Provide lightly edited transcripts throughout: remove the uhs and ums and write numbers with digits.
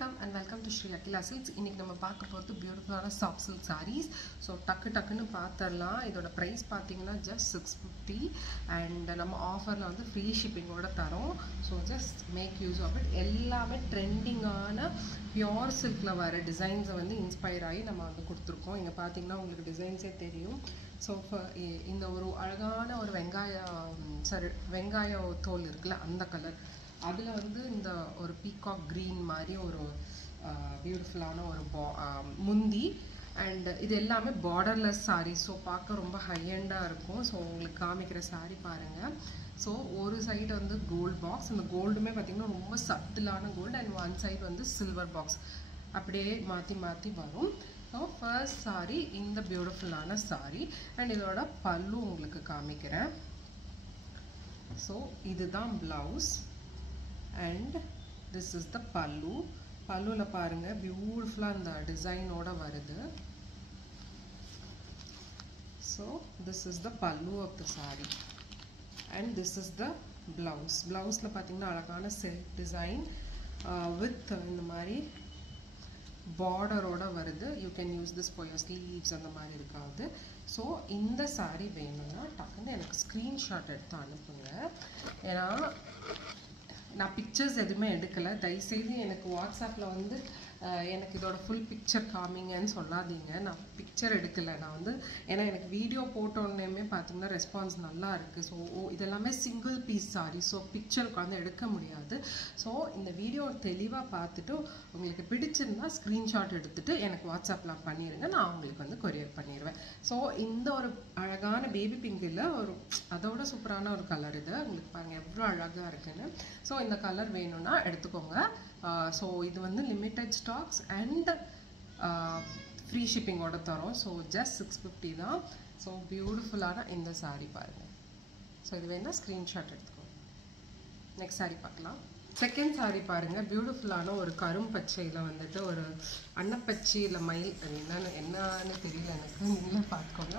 Vanakkam and welcome to Sri Akila Silks. இன்னைக்கு நம்ம பார்க்க போறது பியூட்டிஃபுல்லான சாஃப்ட் சில்க் sarees. ஸோ டக்குன்னு பார்த்துடலாம். இதோட ப்ரைஸ் பார்த்தீங்கன்னா ஜஸ்ட் 650 அண்ட் நம்ம ஆஃபரில் வந்து ஃப்ரீ ஷிப்பிங்கோட தரோம். So just make use of it. எல்லாமே ட்ரெண்டிங்கான பியோர் சில்கில் வர டிசைன்ஸை வந்து இன்ஸ்பயர் ஆகி நம்ம வந்து கொடுத்துருக்கோம். இங்கே பார்த்தீங்கன்னா உங்களுக்கு டிசைன்ஸே தெரியும். ஸோ இந்த ஒரு அழகான ஒரு வெங்காய தோல் இருக்குல்ல, அந்த கலர், அதில் வந்து இந்த ஒரு பீகாக் க்ரீன் மாதிரி ஒரு பியூட்டிஃபுல்லான ஒரு முந்தி அண்ட் இது எல்லாமே பார்டர்லெஸ் சாரீ. ஸோ பார்க்க ரொம்ப ஹையண்டாக இருக்கும். ஸோ உங்களுக்கு காமிக்கிற சாரீ பாருங்கள். ஸோ ஒரு சைடு வந்து கோல்டு பாக்ஸ், இந்த கோல்டுமே பார்த்திங்கன்னா ரொம்ப சட்டிலான கோல்டு அண்ட் ஒன் சைடு வந்து சில்வர் பாக்ஸ், அப்படியே மாற்றி வரும். ஸோ ஃபர்ஸ்ட் சாரீ இந்த பியூட்டிஃபுல்லான சாரீ அண்ட் இதோட பல்லு உங்களுக்கு காமிக்கிறேன். ஸோ இதுதான் blouse and this is the pallu. பல்லுல பாருங்க பியூட்டிஃபுல்லா இந்த டிசைனோட வருது. So this is the pallu of the saree and this is the blouse. Blouseல பாத்தீங்கன்னா அழகான silk design with இந்த மாதிரி border-ஓட வருது. You can use this for your sleeves அந்த மாதிரி இருக்காது. ஸோ இந்த saree வேணும்னா டக்குன்னு எனக்கு ஸ்க்ரீன்ஷாட் எடுத்து அனுப்புங்க. ஏன்னா நான் பிக்சர்ஸ் எதுவுமே எடுக்கலை. தயவுசெய்து எனக்கு வாட்ஸ்அப்பில் வந்து எனக்கு இதோட ஃபுல் பிக்சர் காமிங்கன்னு சொல்லாதீங்க. நான் பிக்சர் எடுக்கலை. நான் வந்து ஏன்னா எனக்கு வீடியோ போட்டோன்னே பார்த்தீங்கன்னா ரெஸ்பான்ஸ் நல்லா இருக்குது. ஸோ இதெல்லாமே single piece sari. So picture உட்காந்து எடுக்க முடியாது. ஸோ இந்த வீடியோ தெளிவாக பார்த்துட்டு உங்களுக்கு பிடிச்சிருந்தா ஸ்க்ரீன்ஷாட் எடுத்துகிட்டு எனக்கு வாட்ஸ்அப்பில் பண்ணிடுங்க. நான் உங்களுக்கு வந்து கொரியர் பண்ணிடுவேன். ஸோ இந்த ஒரு அழகான பேபி பிங்கில் ஒரு அதோட சூப்பரான ஒரு கலர் இது. உங்களுக்கு பாருங்கள் எவ்வளோ அழகாக இருக்குன்னு. ஸோ இந்த கலர் வேணும்னா எடுத்துக்கோங்க. ஸோ இது வந்து லிமிட்டட் ஸ்டாக்ஸ் அண்ட் ஃப்ரீ ஷிப்பிங்கோட தரோம். ஸோ ஜஸ்ட் 650 தான். ஸோ பியூட்டிஃபுல்லான இந்த சாரீ பாருங்கள். ஸோ இது வேணால் ஸ்க்ரீன்ஷாட் எடுத்துக்கோங்க. நெக்ஸ்ட் சாரீ பார்க்கலாம். செகண்ட் சாரீ பாருங்கள். பியூட்டிஃபுல்லான ஒரு கரும்பச்சையில் வந்துட்டு ஒரு அன்னப்பச்சி இல்லை மயில் என்னன்னு தெரியல எனக்கு, நீங்களே பார்த்துக்கோங்க.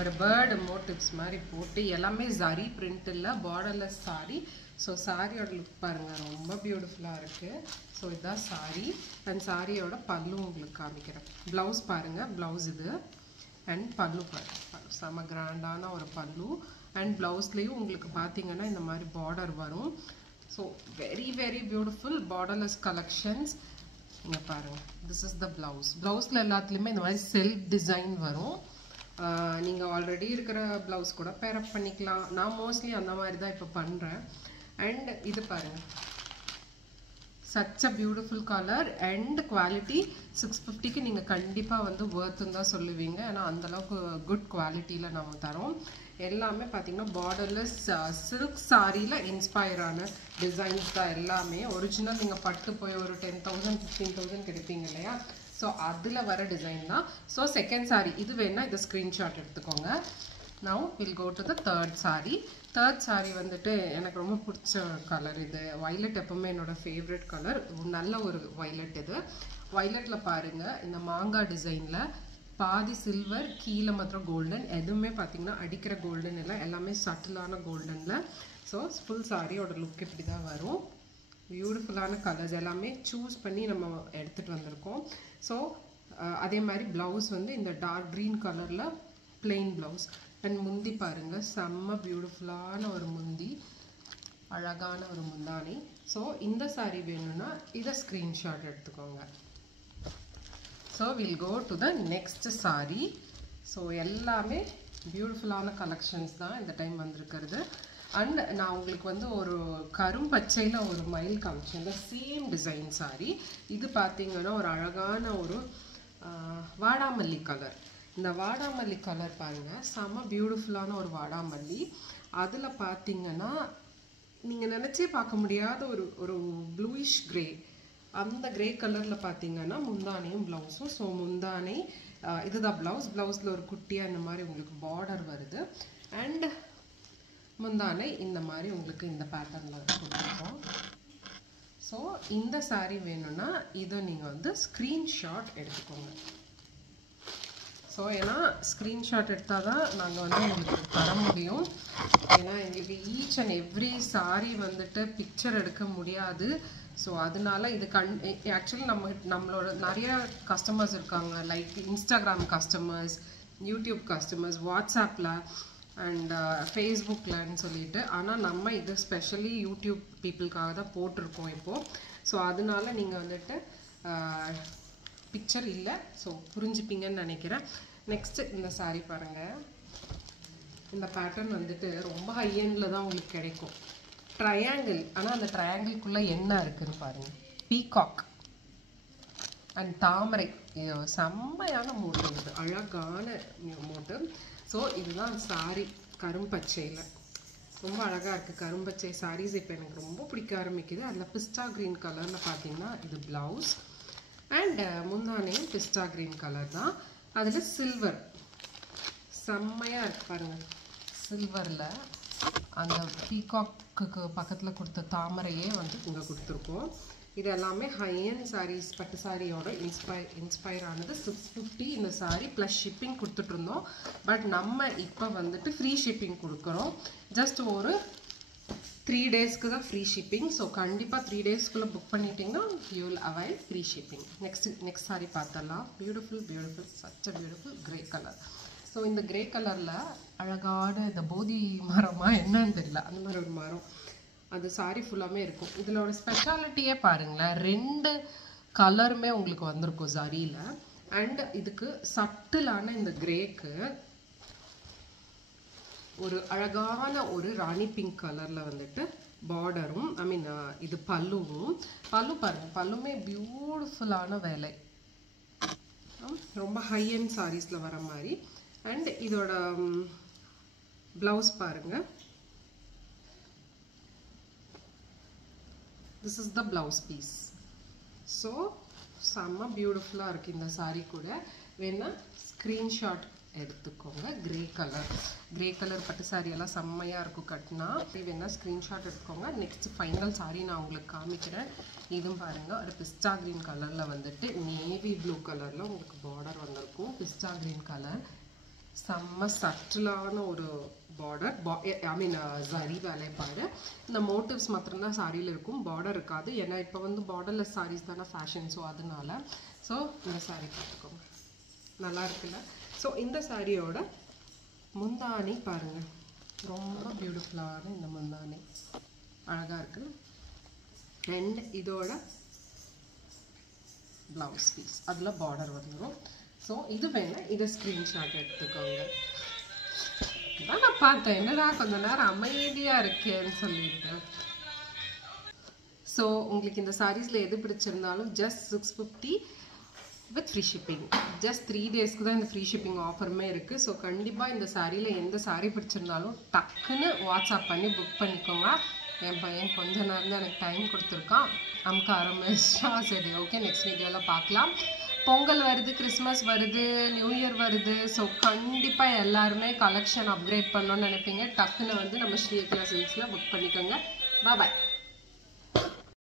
ஒரு பேர்டு மோட்டிவ்ஸ் மாதிரி போட்டு எல்லாமே ஜரி பிரிண்ட் இல்லை, பார்டர்லெஸ் சாரீ. ஸோ சாரியோட லுக் பாருங்கள், ரொம்ப பியூட்டிஃபுல்லாக இருக்குது. ஸோ இதுதான் சாரீ அண்ட் சாரியோட பல்லு உங்களுக்கு காமிக்கிறேன். ப்ளவுஸ் பாருங்கள், ப்ளவுஸ் இது அண்ட் பல்லு பாருங்கள். செம கிராண்டான ஒரு பல்லு அண்ட் ப்ளவுஸ்லேயும் உங்களுக்கு பார்த்தீங்கன்னா இந்த மாதிரி பார்டர் வரும். So very very beautiful borderless collections. இங்கே பாருங்கள், திஸ் இஸ் த ப்ளவுஸ். ப்ளவுஸில் எல்லாத்துலேயுமே இந்த மாதிரி செல்ஃப் டிசைன் வரும். நீங்கள் ஆல்ரெடி இருக்கிற ப்ளவுஸ் கூட பேரப் பண்ணிக்கலாம். நான் மோஸ்ட்லி அந்த மாதிரி தான் இப்போ பண்ணுறேன். அண்ட் இது பாருங்கள், such a beautiful colour and quality. 650க்கு நீங்கள் கண்டிப்பாக வந்து ஒர்த்துன்னு தான் சொல்லுவீங்க. ஏன்னா அந்தளவுக்கு குட் குவாலிட்டியில் நம்ம தரோம். எல்லாமே பார்த்தீங்கன்னா பார்டர்லெஸ் சில்க் சாரியில் இன்ஸ்பயரான டிசைன்ஸ் தான் எல்லாமே. ஒரிஜினல் நீங்கள் பட்டு போய் ஒரு 10,000 15,000 கிடைப்பீங்க இல்லையா? ஸோ அதில் வர டிசைன் தான். ஸோ செகண்ட் சாரீ இது வேணால் இதை ஸ்க்ரீன்ஷாட் எடுத்துக்கோங்க. Now will go to the third sari. Third sari வந்துட்டு எனக்கு ரொம்ப பிடிச்ச கலர் இது. வைலட் எப்பவுமே என்னோட ஃபேவரட் கலர். நல்ல ஒரு வைலட் இது. வைலட்டில் பாருங்கள் இந்த மாங்காய் டிசைனில் பாதி சில்வர், கீழே மாத்திரம் கோல்டன். எதுவுமே பார்த்தீங்கன்னா அடிக்கிற கோல்டன் இல்லை, எல்லாமே சட்டிலான கோல்டனில். ஸோ ஃபுல் சாரியோட லுக் இப்படி தான் வரும். பியூட்டிஃபுல்லான கலர்ஸ் எல்லாமே சூஸ் பண்ணி நம்ம எடுத்துகிட்டு வந்திருக்கோம். ஸோ அதே மாதிரி ப்ளவுஸ் வந்து இந்த டார்க் க்ரீன் கலரில் பிளெயின் ப்ளவுஸ் அண்ட் முந்தி பாருங்கள், செம்ம பியூட்டிஃபுல்லான ஒரு முந்தி, அழகான ஒரு முந்தானி. ஸோ இந்த சாரீ வேணும்னா இதை ஸ்க்ரீன்ஷாட் எடுத்துக்கோங்க. So will go to the next sari. So எல்லாமே பியூட்டிஃபுல்லான கலெக்ஷன்ஸ் தான் இந்த டைம் வந்திருக்கிறது. அண்ட் நான் உங்களுக்கு வந்து ஒரு கரும்பச்சையில் ஒரு மயில் காமிச்சேன், இந்த சேம் டிசைன் சாரீ. இது பார்த்தீங்கன்னா ஒரு அழகான ஒரு வாடாமல்லி கலர். இந்த வாடாமல்லி கலர் பாருங்கள், செம்ம பியூட்டிஃபுல்லான ஒரு வாடாமல்லி. அதில் பார்த்தீங்கன்னா நீங்கள் நினச்சே பார்க்க முடியாத ஒரு ப்ளூயிஷ் க்ரே, அந்த க்ரே கலரில் பார்த்தீங்கன்னா முந்தானையும் ப்ளவுஸும். ஸோ முந்தானை இதுதான் ப்ளவுஸ். ப்ளவுஸில் ஒரு குட்டியாக இந்த மாதிரி உங்களுக்கு பார்டர் வருது அண்ட் முந்தானை இந்த மாதிரி உங்களுக்கு இந்த பேட்டர்னில் கொடுத்துருக்கோம். ஸோ இந்த சாரீ வேணும்னா இதை நீங்கள் வந்து ஸ்க்ரீன்ஷாட் எடுத்துக்கோங்க. ஸோ ஏன்னா ஸ்க்ரீன்ஷாட் எடுத்தால் தான் நாங்கள் வந்து உங்களுக்கு தர முடியும். ஏன்னா எங்களுக்கு ஈச் அண்ட் எவ்ரி சாரீ வந்துட்டு பிக்சர் எடுக்க முடியாது. ஸோ அதனால இது ஆக்சுவலி நம்மளோட நிறைய கஸ்டமர்ஸ் இருக்காங்க, like Instagram customers, YouTube customers, வாட்ஸ்அப்பில் அண்ட் ஃபேஸ்புக்கில்னு சொல்லிட்டு. ஆனால் நம்ம இது ஸ்பெஷலி யூடியூப் பீப்புளுக்காக தான் போட்டிருக்கோம் இப்போது. ஸோ அதனால நீங்கள் வந்துட்டு பிக்சர் இல்லை, ஸோ புரிஞ்சுப்பீங்கன்னு நினைக்கிறேன். நெக்ஸ்ட்டு இந்த சாரீ பாருங்கள். இந்த பேட்டர்ன் வந்துட்டு ரொம்ப ஹை எண்டில் தான் உங்களுக்கு கிடைக்கும். ட்ரையாங்கிள், ஆனால் அந்த ட்ரையாங்கிள்குள்ளே என்ன இருக்குதுன்னு பாருங்கள். பீகாக் அண்ட் தாமரை, செம்மையான மோட்டிவ், இது அழகான மோட்டிவ். ஸோ இதுதான் சாரீ கரும்பச்சையில், ரொம்ப அழகாக இருக்குது. கரும்பச்சை சாரீஸ் இப்போ எனக்கு ரொம்ப பிடிக்க ஆரம்பிக்குது. அதில் பிஸ்டா க்ரீன் கலரில் பார்த்தீங்கன்னா இது ப்ளவுஸ் அண்ட் முந்தானையும் பிஸ்டா க்ரீன் கலர் தான். அதில் சில்வர் செம்மையாக இருக்குது பாருங்கள். சில்வரில் அந்த பீகாக்கு பக்கத்தில் கொடுத்த தாமரையே வந்து இங்கே கொடுத்துருக்கோம். இது எல்லாமே ஹை-எண்ட் சாரீஸ், பட்டு சாரியோட இன்ஸ்பயர் ஆனது. 650 இந்த சாரீ ப்ளஸ் ஷிப்பிங் கொடுத்துட்ருந்தோம். பட் நம்ம இப்போ வந்துட்டு ஃப்ரீ ஷிப்பிங் கொடுக்குறோம். ஜஸ்ட் ஒரு 3 டேஸ்க்கு தான் ஃப்ரீ ஷிப்பிங். ஸோ கண்டிப்பாக 3 டேஸ்க்குள்ளே புக் பண்ணிட்டீங்கன்னா you will avail free shipping. Next saree பார்த்தலாம். Beautiful such a beautiful grey colour. So இந்த கிரே கலரில் அழகான இந்த போதி மரமா என்னன்னு தெரியல, அந்த மாதிரி ஒரு மரம், அது சாரீ ஃபுல்லாமே இருக்கும். இதில் ஒரு ஸ்பெஷாலிட்டியே பாருங்களேன், 2 கலருமே உங்களுக்கு வந்திருக்கும் சாரியில். அண்ட் இதுக்கு சட்டிலான இந்த கிரேக்கு ஒரு அழகான ஒரு ராணி பிங்க் கலரில் வந்துட்டு பார்டரும், ஐ மீன் இது பல்லுவும். பல்லு பாருங்கள், பல்லுமே பியூட்டிஃபுல்லான வேலை, ரொம்ப ஹை எண்ட் சாரீஸில் வர மாதிரி. அண்ட் இதோட ப்ளவுஸ் பாருங்கள். This is the blouse piece. So செம்ம பியூட்டிஃபுல்லாக இருக்குது இந்த சாரீ கூட. வேணால் ஸ்க்ரீன்ஷாட் எடுத்துக்கோங்க. கிரே கலர் பட்டு சாரீ எல்லாம் செம்மையாக இருக்கும் கட்டினா. வேணால் ஸ்க்ரீன்ஷாட் எடுத்துக்கோங்க. நெக்ஸ்ட் ஃபைனல் சாரீ நான் உங்களுக்கு காமிக்கிறேன். இதுவும் பாருங்கள், ஒரு பிஸ்டா க்ரீன் கலரில் வந்துட்டு நேவி ப்ளூ கலரில் உங்களுக்கு பார்டர் வந்திருக்கும். பிஸ்டா க்ரீன் கலர், செம்ம சட்டிலான ஒரு பார்டர், ஐ மீன் சரி வேலைப்பாடு. இந்த மோட்டிவ்ஸ் மாத்திரம்தான் சாரியில் இருக்கும், பார்டர் இருக்காது. ஏன்னா இப்போ வந்து பார்டர்லெஸ் சாரீஸ் தானே ஃபேஷன். ஸோ அதனால இந்த சாரீ பார்த்துக்கோங்க, நல்லா இருக்குல்ல. ஸோ இந்த சாரியோட முந்தானி பாருங்கள், ரொம்ப பியூட்டிஃபுல்லான இந்த முந்தானி அழகாக இருக்குது. அண்ட் இதோட ப்ளவுஸ் பீஸ், அதில் பார்டர் வந்துடும். ஸோ இது வேணால் இதை ஸ்க்ரீன்ஷாட் எடுத்துக்கோங்க. இதான் நான் பார்த்தேன், என்னடா கொஞ்ச நேரம் அமைதியாக இருக்கேன்னு சொல்லிட்டு. ஸோ உங்களுக்கு இந்த சாரீஸில் எது பிடிச்சிருந்தாலும் just 650 with free shipping. Just 3 டேஸ்க்கு தான் இந்த ஃப்ரீ ஷிப்பிங் ஆஃபருமே இருக்குது. ஸோ கண்டிப்பாக இந்த சாரியில் எந்த சாரீ பிடிச்சிருந்தாலும் டக்குன்னு வாட்ஸ்அப் பண்ணி புக் பண்ணிக்கோங்க. என் பையன் கொஞ்ச நேரம் தான் எனக்கு டைம் கொடுத்துருக்கான், நமக்கு ஆரம்பிச்சா. சரி, ஓகே, நெக்ஸ்ட் வீடியோவில் பார்க்கலாம். பொங்கல் வருது, கிறிஸ்மஸ் வருது, நியூ இயர் வருது. ஸோ கண்டிப்பாக எல்லாருமே கலெக்ஷன் அப்கிரேட் பண்ணணும்னு நினைப்பீங்க. டக்குன்னு வந்து நம்ம ஸ்ரீ ஏக்லா சில்க்ஸில் புக் பண்ணிக்கோங்க. பாய்.